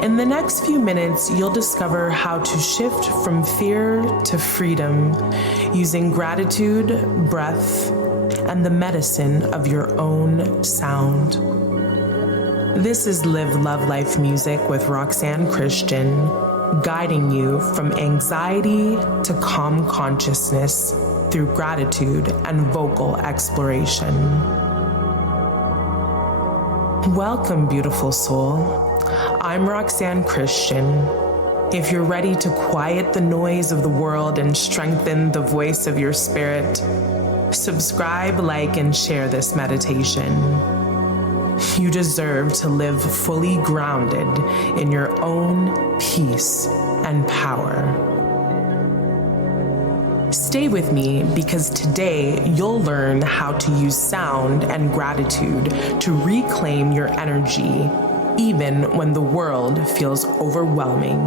In the next few minutes, you'll discover how to shift from fear to freedom using gratitude, breath, and the medicine of your own sound. This is Live, Love, Life Music with Roxanne Christian, guiding you from anxiety to calm consciousness through gratitude and vocal exploration. Welcome, beautiful soul. I'm Roxanne Christian. If you're ready to quiet the noise of the world and strengthen the voice of your spirit, subscribe, like, and share this meditation. You deserve to live fully grounded in your own peace and power. Stay with me because today you'll learn how to use sound and gratitude to reclaim your energy, even when the world feels overwhelming.